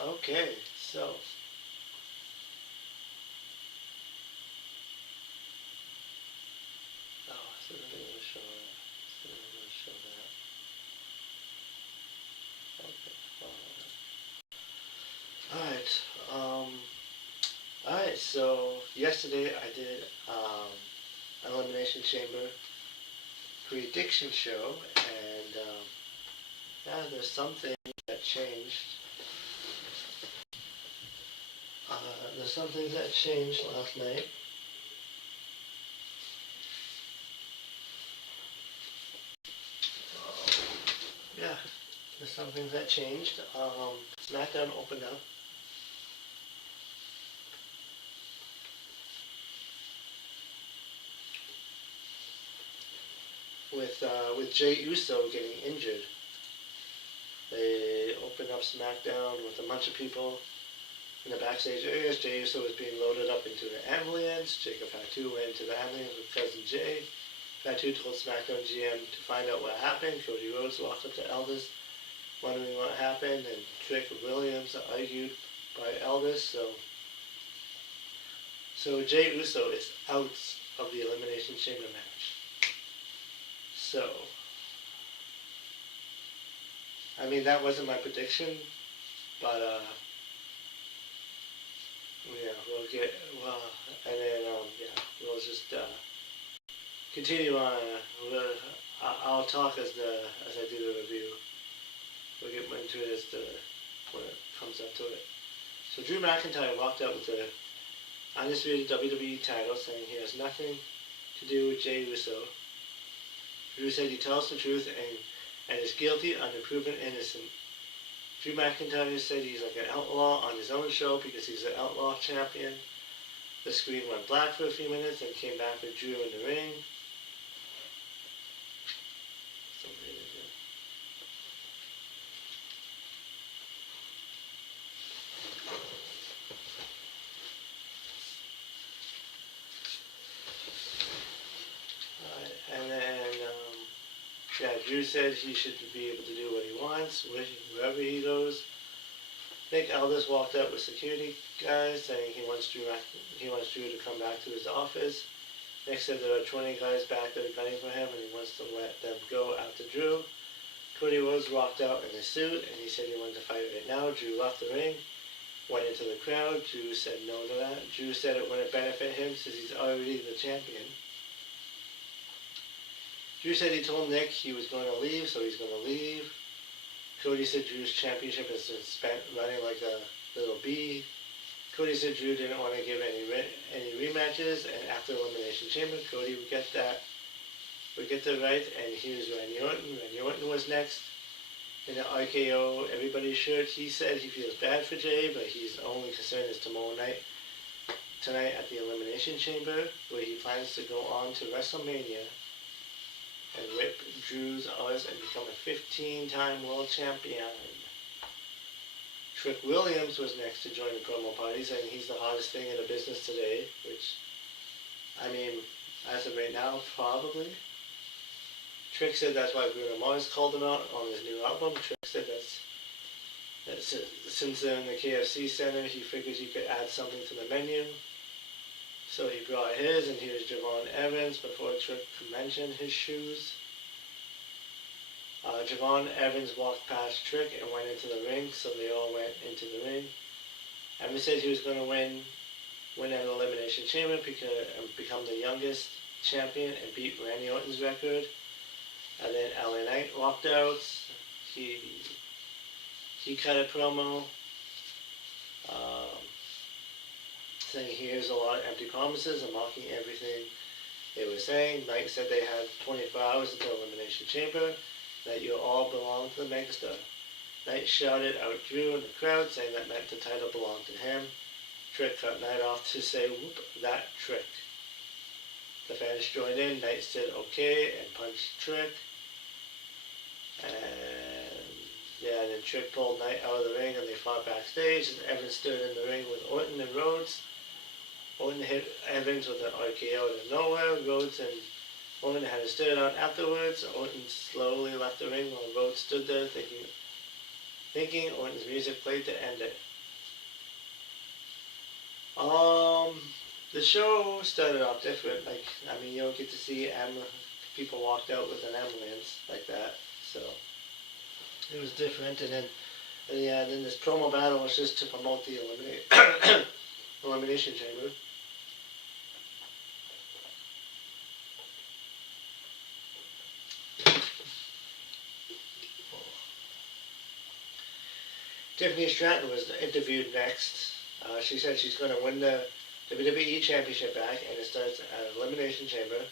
Okay, so so I think we'll show that. So we'll show that. Okay. Alright. Alright, so yesterday I did an Elimination Chamber prediction show, and yeah, there's something that changed. There's something that changed last night. Yeah, there's something that changed. SmackDown opened up with Jey Uso getting injured. They opened up SmackDown with a bunch of people in the backstage areas. Jey Uso was being loaded up into an ambulance. Jacob Fatu went into the ambulance with cousin Jay. Fatu told SmackDown GM to find out what happened. Cody Rhodes walked up to Aldis wondering what happened, and Trick Williams argued by Aldis. So Jey Uso is out of the Elimination Chamber match. So, I mean, that wasn't my prediction, but yeah, and then we'll just continue on. I'll talk as I do the review. We'll get into it when it comes up to it. So Drew McIntyre walked out with the undisputed WWE title, saying he has nothing to do with Jey Uso. Drew said he tells the truth and is guilty until proven innocent. Drew McIntyre said he's like an outlaw on his own show because he's an outlaw champion. The screen went black for a few minutes and came back with Drew in the ring. And then, Drew said he should be able to do what he wants, wherever he goes. Nick Aldis walked out with security guys saying he wants Drew to come back to his office. Nick said there are 20 guys back there gunning for him, and he wants to let them go after Drew. Cody Rhodes walked out in a suit, and he said he wanted to fight right now. Drew left the ring, went into the crowd. Drew said no to that. Drew said it wouldn't benefit him since he's already the champion. Drew said he told Nick he was going to leave, so he's going to leave. Cody said Drew's championship has been spent running like a little bee. Cody said Drew didn't want to give any rematches, and after Elimination Chamber, Cody would get the right, and here's Randy Orton. Randy Orton was next in the RKO Everybody's shirt. He said he feels bad for Jay, but his only concern is tonight at the Elimination Chamber, where he plans to go on to WrestleMania and rip Drew's odds and become a 15-time world champion. Trick Williams was next to join the promo party, saying he's the hottest thing in the business today, which, I mean, as of right now, probably. Trick said that's why Bruno Mars called him out on his new album. Trick said that's since they're in the KFC Center, he figured he could add something to the menu. So he brought his, and here's Javon Evans before Trick mentioned his shoes. Javon Evans walked past Trick and went into the ring, so they all went into the ring. Evans said he was going to win an Elimination Chamber and become the youngest champion and beat Randy Orton's record. And then LA Knight walked out. He cut a promo saying here's a lot of empty promises and mocking everything they were saying. Knight said they had 24 hours until Elimination Chamber, that you all belong to the megastar. Knight shouted out Drew in the crowd, saying that meant the title belonged to him. Trick cut Knight off to say, whoop, that Trick. The fans joined in. Knight said okay and punched Trick. And then Trick pulled Knight out of the ring and they fought backstage. And Evans stood in the ring with Orton and Rhodes. Orton hit Evans with an RKO out of nowhere. Rhodes and Orton had a stare down afterwards. Orton slowly left the ring while Rhodes stood there thinking thinking Orton's music played to end it. Um, the show started off different. Like, I mean, you don't get to see people walked out with an ambulance like that. So it was different. And yeah, then this promo battle was just to promote the elimination chamber. Tiffany Stratton was interviewed next. She said she's going to win the WWE Championship back, and it starts at Elimination Chamber.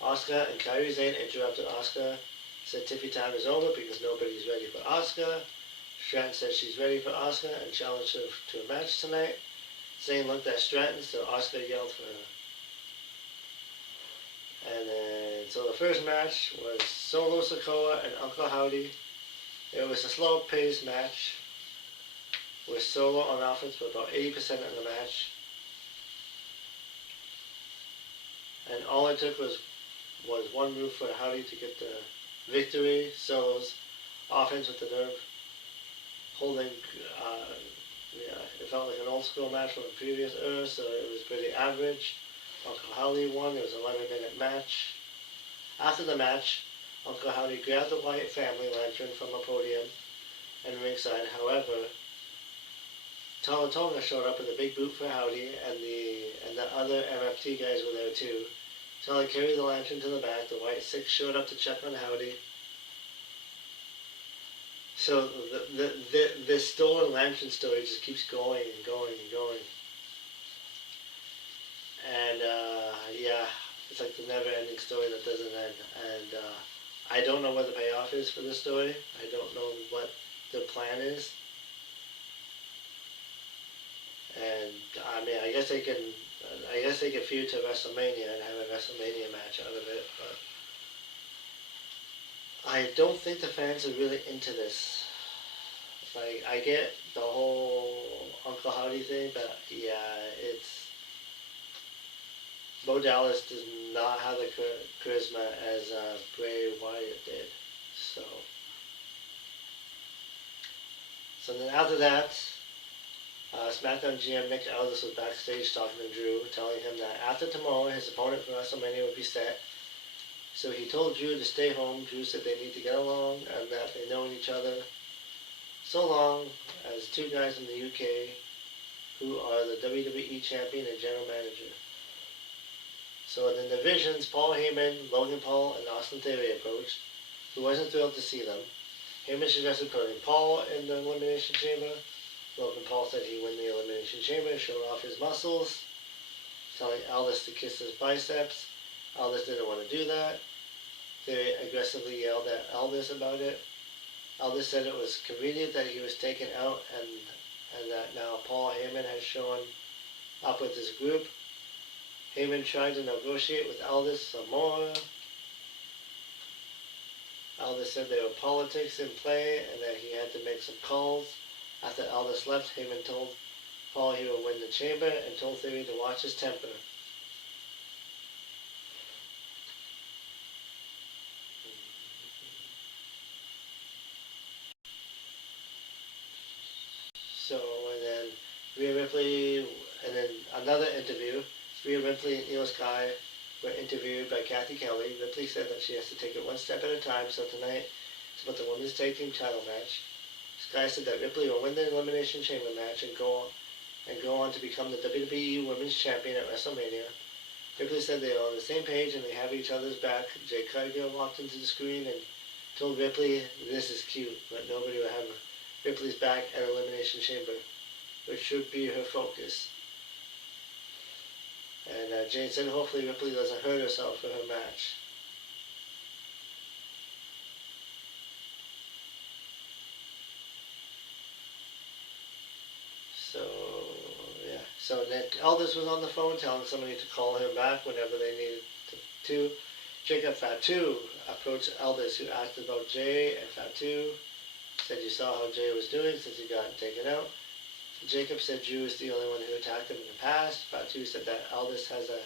Asuka and Kairi Sane interrupted Asuka, said Tiffy time is over because nobody's ready for Asuka. Stratton said she's ready for Asuka and challenged her to a match tonight. Sane looked at Stratton, so Asuka yelled for her. And then, so the first match was Solo Sikoa and Uncle Howdy. It was a slow-paced match with Solo on offense for about 80% of the match. And all it took was one move for Howdy to get the victory. Solo's offense with the nerve holding, it felt like an old school match from the previous era, so it was pretty average. Uncle Howdy won. It was an 11-minute match. After the match, Uncle Howdy grabbed the Wyatt family lantern from a podium and ringside. However, Tala Tonga showed up with a big boot for Howdy, and the other MFT guys were there too. Tala carried the lantern to the back. The White Six showed up to check on Howdy. So this stolen lantern story just keeps going and going and going. And yeah, it's like the never-ending story that doesn't end. And I don't know what the payoff is for this story. I don't know what their plan is. And I mean, I guess they can feud to WrestleMania and have a WrestleMania match out of it. But I don't think the fans are really into this. Like, I get the whole Uncle Howdy thing, but yeah, Bo Dallas does not have the charisma as Bray Wyatt did. So then after that, SmackDown GM Nick Aldis was backstage talking to Drew, telling him that after tomorrow his opponent for WrestleMania would be set. So he told Drew to stay home. Drew said they need to get along and that they know each other so long as two guys from the UK who are the WWE Champion and General Manager. So in the divisions, Paul Heyman, Logan Paul, and Austin Theory approached, who wasn't thrilled to see them. Heyman suggested putting Paul in the Elimination Chamber. Logan Paul said he'd win the Elimination Chamber, showing off his muscles, telling Aldis to kiss his biceps. Aldis didn't want to do that. They aggressively yelled at Aldis about it. Aldis said it was convenient that he was taken out and that now Paul Heyman has shown up with his group. Heyman tried to negotiate with Aldis some more. Aldis said there were politics in play and that he had to make some calls. After Aldis left, Heyman told Paul he would win the chamber and told Theory to watch his temper. So, and then Rhea Ripley, and then another interview. Rhea Ripley and Io Sky were interviewed by Kathy Kelly. Ripley said that she has to take it one step at a time, so tonight it's about the women's tag team title match. Sky said that Ripley will win the Elimination Chamber match and go on to become the WWE Women's Champion at WrestleMania. Ripley said they are on the same page and they have each other's back. Jay Cargill walked into the screen and told Ripley, "This is cute, but nobody will have Ripley's back at Elimination Chamber, which should be her focus." And Jane said hopefully Ripley doesn't hurt herself for her match. So, yeah. So Nick Aldis was on the phone telling somebody to call him back whenever they needed to. Jacob Fatu approached Aldis, who asked about Jay, and Fatu said you saw how Jay was doing since he got taken out. Jacob said Drew is the only one who attacked him in the past. Fatu said that Aldis has a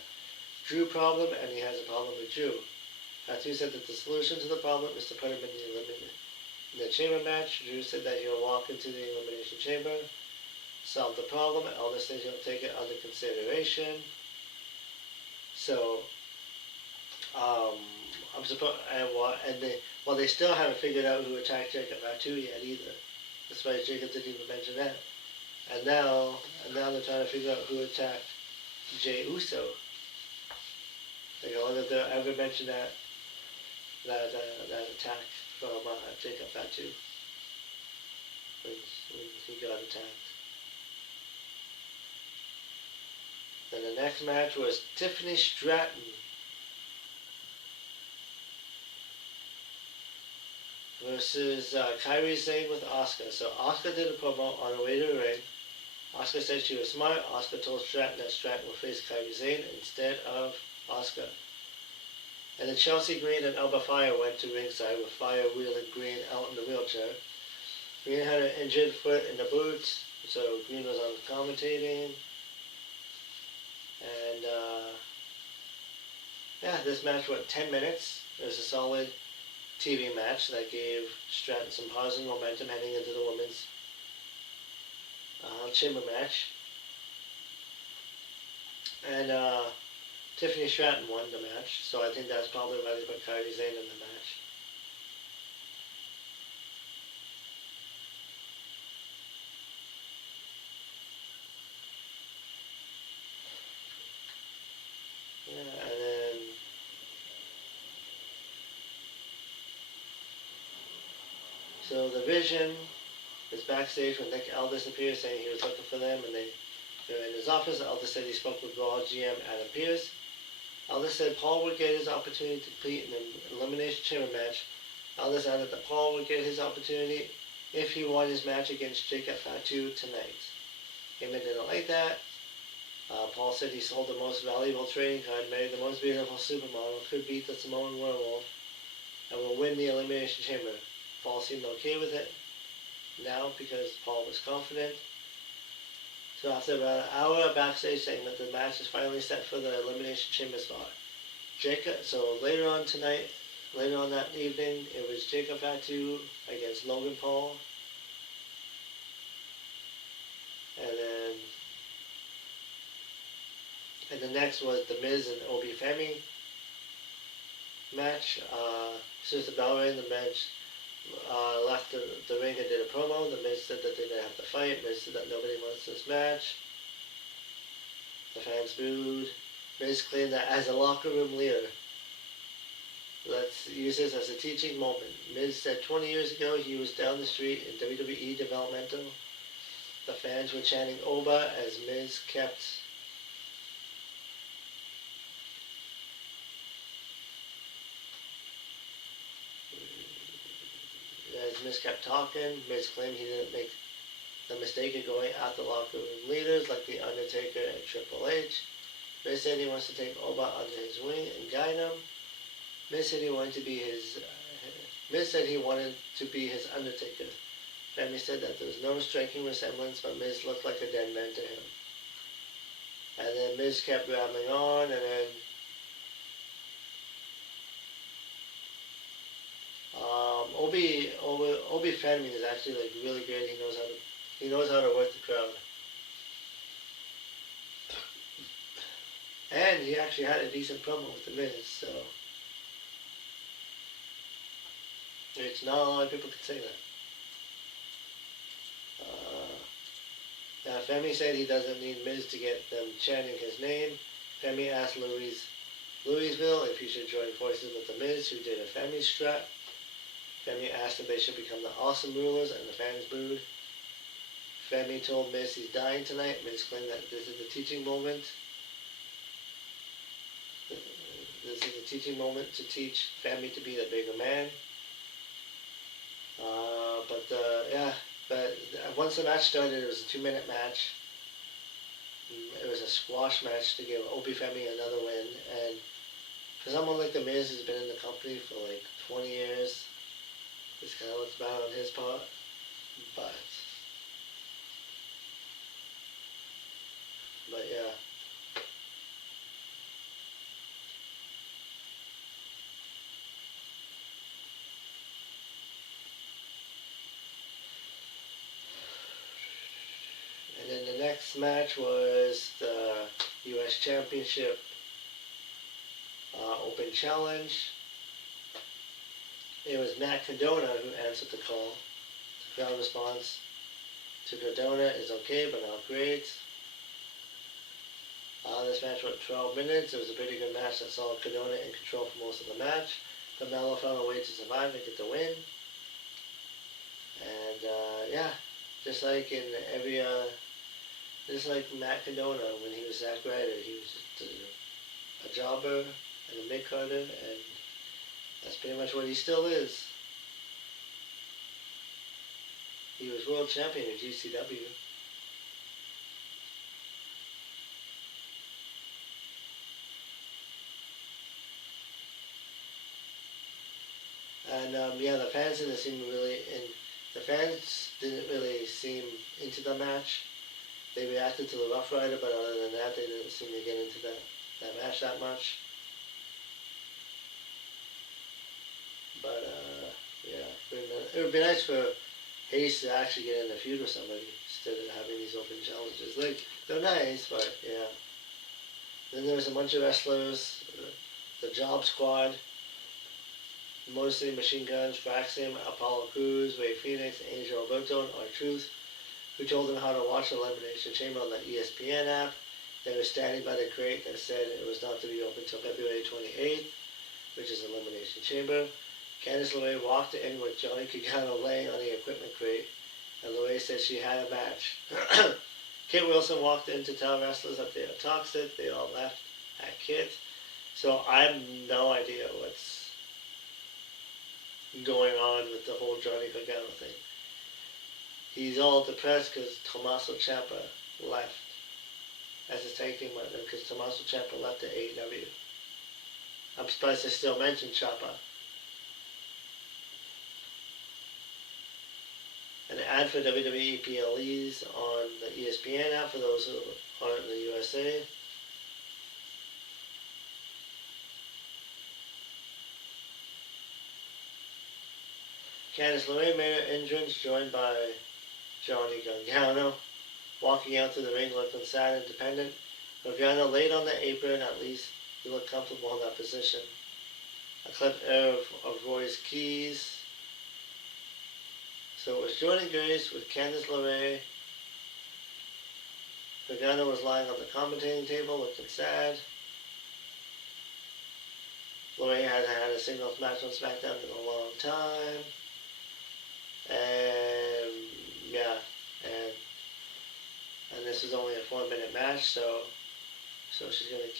Drew problem and he has a problem with Drew. Fatu said that the solution to the problem is to put him in the the chamber match. Drew said that he'll walk into the elimination chamber, solve the problem. Elvis said he'll take it under consideration. So, I'm supposed they still haven't figured out who attacked Jacob Fatu yet either. That's why Jacob didn't even mention that. And now they're trying to figure out who attacked Jey Uso. Like, I wonder if they'll ever mention that attack from Jacob Fatu when he got attacked. Then the next match was Tiffany Stratton versus Kairi Sane with Asuka. So Asuka did a promo on her way to the ring. Asuka said she was smart. Asuka told Stratton that Stratton would face Kairi Sane instead of Asuka. And then Chelsea Green and Alba Fire went to ringside with Fire wheeling Green out in the wheelchair. Green had an injured foot in the boots, so Green was on commentating. And this match went 10 minutes. It was a solid TV match that gave Stratton some positive momentum heading into the women's chamber match. And Tiffany Stratton won the match, so I think that's probably why they put Kairi Sane in the match. Yeah, and then so the Vision is backstage when Nick Aldis appears, saying he was looking for them, and they're in his office. Aldis said he spoke with Raw GM Adam Pearce. Aldis said Paul would get his opportunity to compete an elimination chamber match. Aldis added that Paul would get his opportunity if he won his match against Jacob Fatu tonight. Heyman didn't like that. Paul said he sold the most valuable trading card, married the most beautiful supermodel, could beat the Samoan werewolf, and will win the elimination chamber. Paul seemed okay with it now because Paul was confident. So after about an hour of backstage saying that the match is finally set for the elimination chamber spot. So later on that evening, it was Jacob Fatu against Logan Paul. And the next was The Miz and Obi Femi match. Sister Bell Ray in the match left the ring and did a promo. The Miz said that they didn't have to fight. Miz said that nobody wants this match. The fans booed. Miz claimed that as a locker room leader, let's use this as a teaching moment. Miz said 20 years ago he was down the street in WWE Developmental. The fans were chanting Oba as Miz kept talking. Miz claimed he didn't make the mistake of going at the locker room leaders like The Undertaker and Triple H. Miz said he wants to take Oba under his wing and guide him. Miz said he wanted to be his Undertaker. Femi said that there was no striking resemblance, but Miz looked like a dead man to him. And then Miz kept rambling on, and then Obi Femi is actually like really great. He knows how to work the crowd. And he actually had a decent promo with the Miz, so it's not a lot of people can say that. Femi said he doesn't need Miz to get them chanting his name. Femi asked Louisville if he should join forces with the Miz, who did a Femi strut. Femi asked if they should become the Awesome Rulers, and the fans booed. Femi told Miz he's dying tonight. Miz claimed that this is the teaching moment. This is a teaching moment to teach Femi to be the bigger man. But once the match started, it was a 2-minute match. It was a squash match to give Obi Femi another win. And for someone like The Miz who's been in the company for like 20 years, this kind of looks bad on his part. But yeah. next match was the U.S. Championship Open Challenge. It was Matt Cardona who answered the call. The crowd response to Cardona is okay, but not great. This match went 12 minutes. It was a pretty good match that saw Cardona in control for most of the match. But Mello found a way to survive and get the win. And yeah, just like in every, just like Matt Cardona when he was Zack Ryder, he was just a jobber and a mid-carder, and that's pretty much what he still is. He was world champion in GCW. And yeah, the fans didn't seem really the fans didn't really seem into the match. They reacted to the Rough Rider, but other than that, they didn't seem to get into that match that much. But yeah, it would be nice for Hayes to actually get in a feud with somebody instead of having these open challenges. Like, they're nice, but yeah. Then there's a bunch of wrestlers, the Job Squad, mostly Machine Guns, Fraxim, Apollo Crews, Ray Phoenix, Angel Alberto, and R-Truth, who told them how to watch Elimination Chamber on the ESPN app. They were standing by the crate that said it was not to be open until February 28th, which is Elimination Chamber. Candice LeRae walked in with Johnny Gargano laying on the equipment crate, and LeRae said she had a match. Kit Wilson walked in to tell wrestlers that they are toxic. They all left at Kit. So I have no idea what's going on with the whole Johnny Gargano thing. He's all depressed because Tommaso Ciampa left as his tag team partner, because Tommaso Ciampa left to AEW. I'm surprised they still mention Ciampa. An ad for WWE PLEs on the ESPN app for those who aren't in the USA. Candice LeRae made her entrance, joined by Johnny Gargano, walking out to the ring looking sad and dependent. Gargano laid on the apron. At least he looked comfortable in that position. A clip of Roy's keys. So it was Jordan Grace with Candice LeRae. Gargano was lying on the commentating table looking sad. LeRae hasn't had a singles match on Smackdown in a long time. And yeah, and this is only a 4-minute match, so she's gonna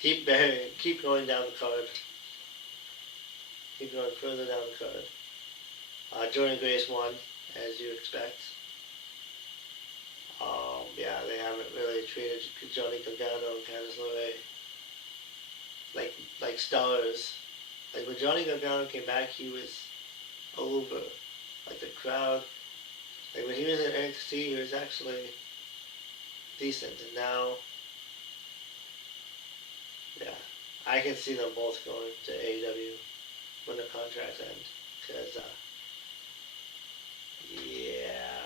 keep going down the card. Keep going further down the card. Jordan Grace won, as you expect. Yeah, they haven't really treated Johnny Gargano and Candice LeRae like stars. Like when Johnny Gargano came back, he was over. Like the crowd, like when he was in NXT, he was actually decent, and now, yeah, I can see them both going to AEW when the contracts end, because, yeah,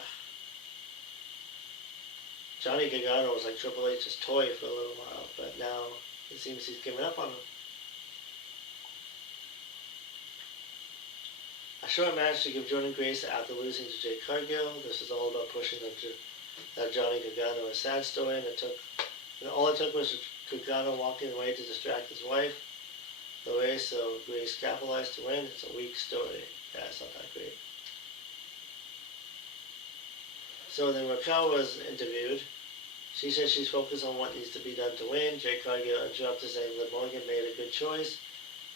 Johnny Gargano was like Triple H's toy for a little while, but now it seems he's given up on him. A short match to give Jordan Grace after losing to Jade Cargill. This is all about pushing the Johnny Gargano sad story, and all it took was Gargano walking away to distract his wife. The way, so Grace capitalized to win. It's a weak story. Yeah, it's not that great. So then Raquel was interviewed. She says she's focused on what needs to be done to win. Jade Cargill interrupted saying Liv Morgan made a good choice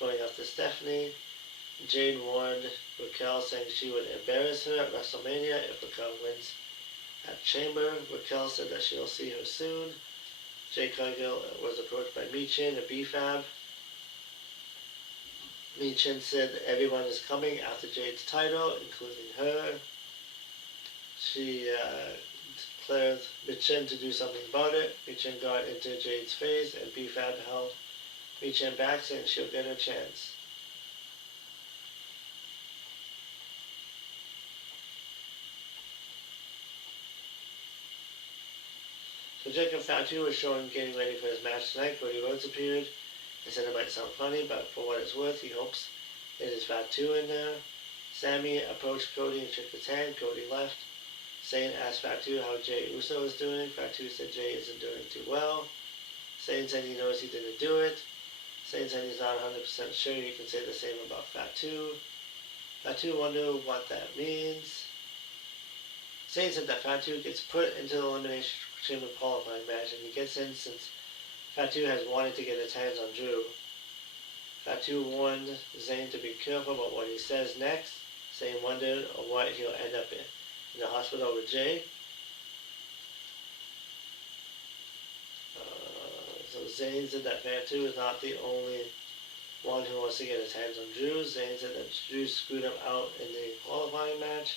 going after Stephanie. Jade warned Raquel, saying she would embarrass her at WrestleMania if Raquel wins at Chamber. Raquel said that she'll see her soon. Jade Cargill was approached by Michin and B-Fab. Michin said everyone is coming after Jade's title, including her. She declared Michin to do something about it. Michin got into Jade's face, and B-Fab held Michin back, saying she'll get her chance. So Jacob Fatu was shown getting ready for his match tonight. Cody Rhodes appeared. He said it might sound funny, but for what it's worth, he hopes it is Fatu in there. Sammy approached Cody and shook his hand. Cody left. Zayn asked Fatu how Jey Uso is doing. Fatu said Jey isn't doing too well. Zayn said he knows he didn't do it. Zayn said he's not 100% sure. You can say the same about Fatu. Fatu wondered what that means. Zayn said that Fatu gets put into the Elimination Chamber qualifying match, and he gets in since Fatu has wanted to get his hands on Drew. Fatu warned Zayn to be careful about what he says next. Zayn wondered what he'll end up in the hospital with Jey. So Zayn said that Fatu is not the only one who wants to get his hands on Drew. Zayn said that Drew screwed him out in the qualifying match.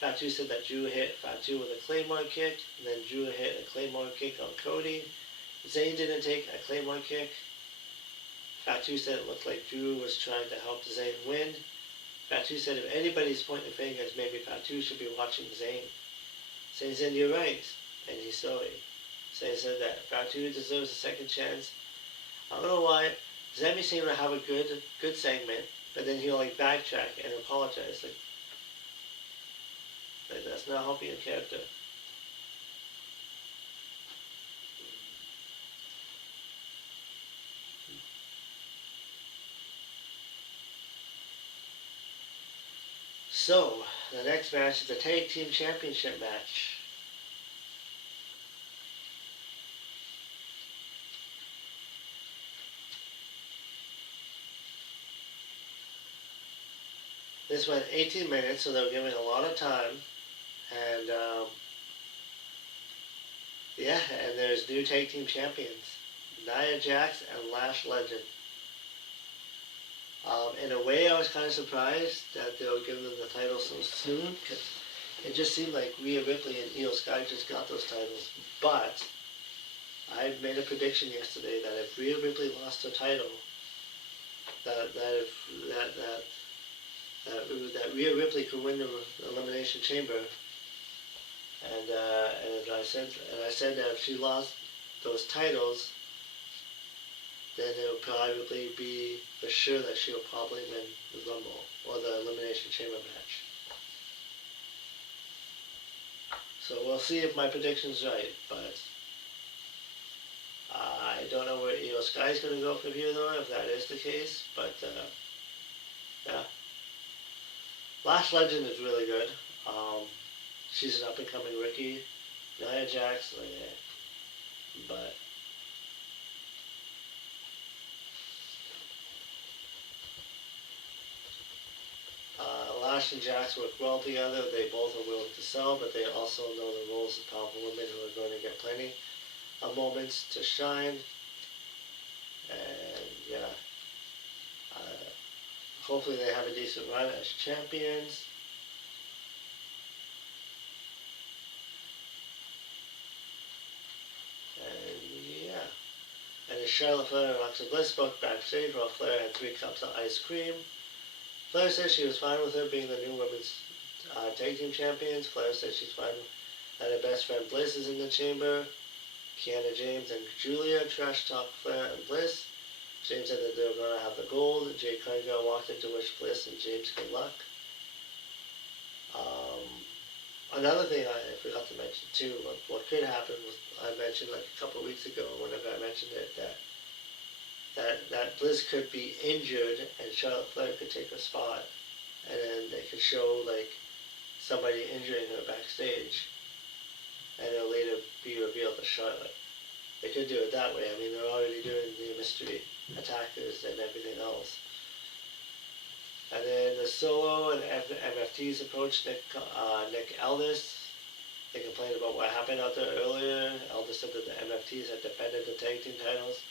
Fatu said that Drew hit Fatu with a Claymore kick, and then Drew hit a Claymore kick on Cody. Zayn didn't take a Claymore kick. Fatu said it looked like Drew was trying to help Zayn win. Fatu said if anybody's pointing fingers, maybe Fatu should be watching Zayn. Zayn said, "You're right," and he's sorry. Zayn said that Fatu deserves a second chance. I don't know why. Zemi seemed to have a good segment, but then he'll like backtrack and apologize. Like that's not helping a character. So, the next match is the Tag Team Championship match. This went 18 minutes, so they were giving a lot of time. And, yeah, and there's new Tag Team Champions. Nia Jax and Lash Legend. In a way, I was kind of surprised that they were giving them the titles so soon, because it just seemed like Rhea Ripley and Io Sky just got those titles. But I made a prediction yesterday that if Rhea Ripley lost her title, that Rhea Ripley could win the Elimination Chamber. And I said that if she lost those titles, then it would probably be for sure that she will probably win the Rumble or the Elimination Chamber match. So we'll see if my prediction's right, but I don't know where Io Sky's going to go from here though, if that is the case, but yeah. Lash Legend is really good. She's an up-and-coming rookie. Nia Jax, but Lash and Jax work well together. They both are willing to sell, but they also know the roles of powerful women who are going to get plenty of moments to shine. And yeah, hopefully they have a decent run as champions. And yeah, and as Charlotte Flair and Alexa Bliss spoke backstage while Flair had 3 cups of ice cream. Flair said she was fine with her being the new women's tag team champions. Flair said she's fine that her best friend Bliss is in the chamber. Kiana James and Julia trash talk Flair and Bliss. James said that they were going to have the gold. Jay Cargill walked in to wish Bliss and James good luck. Another thing I forgot to mention too, what could happen was I mentioned like a couple of weeks ago, whenever I mentioned it, that Bliss could be injured and Charlotte Flair could take her spot, and then they could show like somebody injuring her backstage, and it'll later be revealed to Charlotte. They could do it that way. I mean, they're already doing the mystery attackers and everything else. And then the Solo and MFTs approached Nick Aldis. They complained about what happened out there earlier. Aldis said that the MFTs had defended the tag team titles.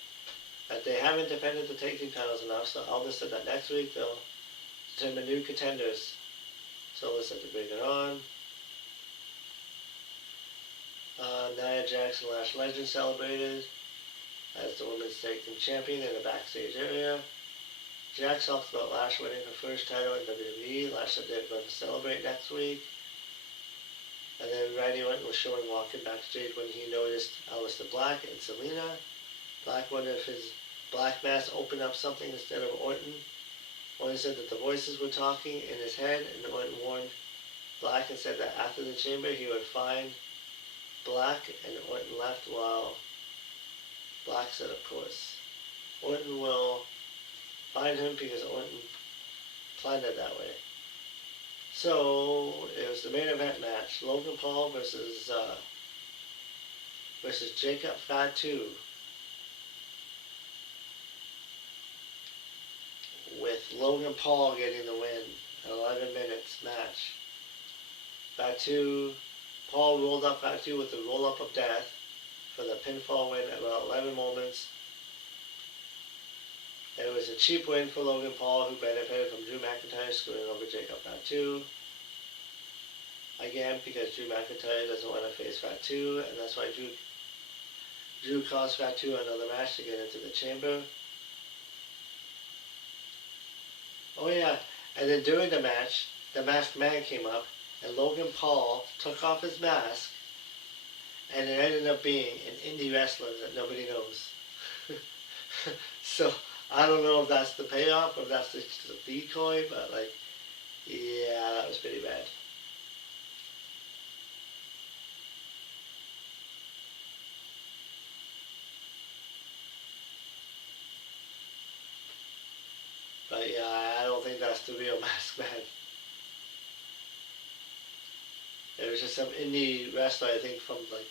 That they haven't defended the tag team titles enough, so Aldis said that next week they'll determine new contenders. Solo said to bring it on. Nia Jax and Lash Legend celebrated as the women's tag team champion in the backstage area. Jax talked about Lash winning her first title in WWE. Lash said they're going to celebrate next week. And then Randy Orton was showing walking backstage when he noticed Aleister Black and Selena. Black wondered if his black mask opened up something instead of Orton. Orton said that the voices were talking in his head, and Orton warned Black and said that after the chamber he would find Black, and Orton left while Black said, of course. Orton will find him because Orton planned it that way. So it was the main event match: Logan Paul versus Jacob Fatu, with Logan Paul getting the win. An 11 minutes match. Paul rolled up Fatu with the roll up of death for the pinfall win at about 11 moments. It was a cheap win for Logan Paul, who benefited from Drew McIntyre screwing over Jacob Fatu. Again, because Drew McIntyre doesn't want to face Fatu, and that's why Drew cost Fatu another match to get into the chamber. Oh yeah, and then during the match, the masked man came up, and Logan Paul took off his mask, and it ended up being an indie wrestler that nobody knows. So I don't know if that's the payoff or if that's just the decoy, but like, yeah, that was pretty bad. But yeah, I don't think that's the real masked man. It was just some indie wrestler, I think, from like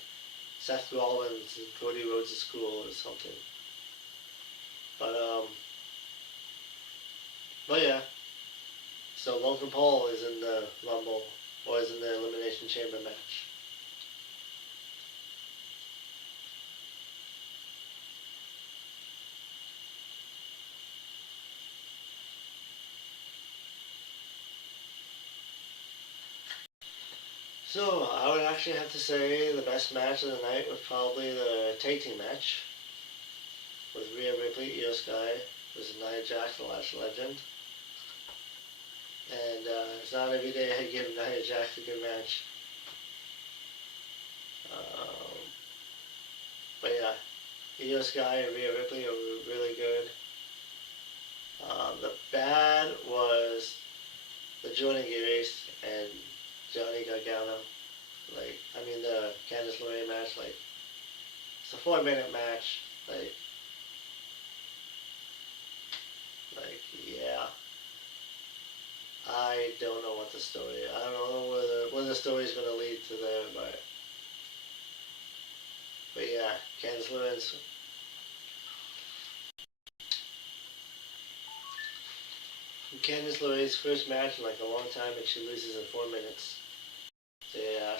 Seth Rollins and Cody Rhodes' school or something. But yeah. So Logan Paul is in the Rumble, or is in the Elimination Chamber match. So I would actually have to say the best match of the night was probably the tag team match with Rhea Ripley, Io Sky versus Nia Jax, the Last Legend. And it's not every day I give Nia Jax a good match. But yeah, Io Sky and Rhea Ripley are really good. The bad was the Jordan Grace and Johnny Gargano. Like, I mean, the Candice LeRae match, like, it's a 4-minute match. Like, yeah. I don't know what the story. I don't know where the story's going to lead to there, but yeah, Candice LeRae's first match in like a long time, and she loses in 4 minutes. So yeah,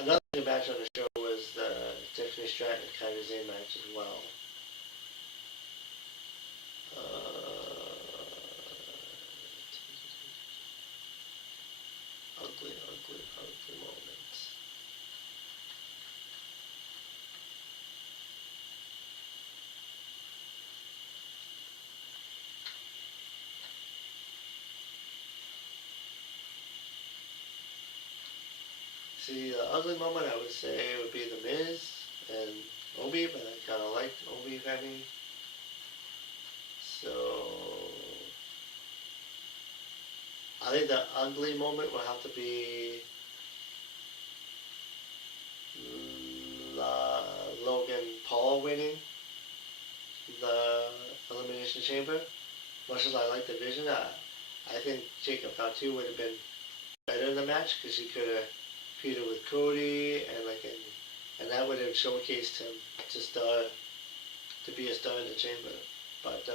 another good match on the show was the Tiffany Stratton and Kairi Sane match as well. Ugly moments. See, the ugly moment I would say would be The Miz and Obi, but I kind of liked Obi having. So I think the ugly moment would have to be Logan Paul winning the Elimination Chamber. Much as I like the vision, I think Jacob Fatu would have been better in the match because he could have feuded with Cody and that would have showcased him to be a star in the chamber. But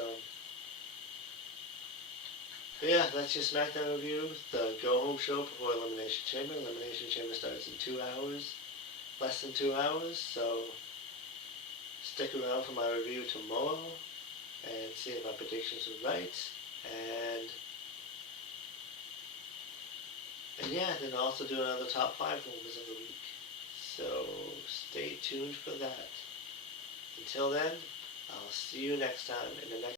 yeah, that's your SmackDown review. The go home show before Elimination Chamber. Elimination Chamber starts in 2 hours, less than 2 hours. So stick around for my review tomorrow and see if my predictions were right. And yeah, then I'll also do another top 5 moments of the week. So stay tuned for that. Until then, I'll see you next time in the next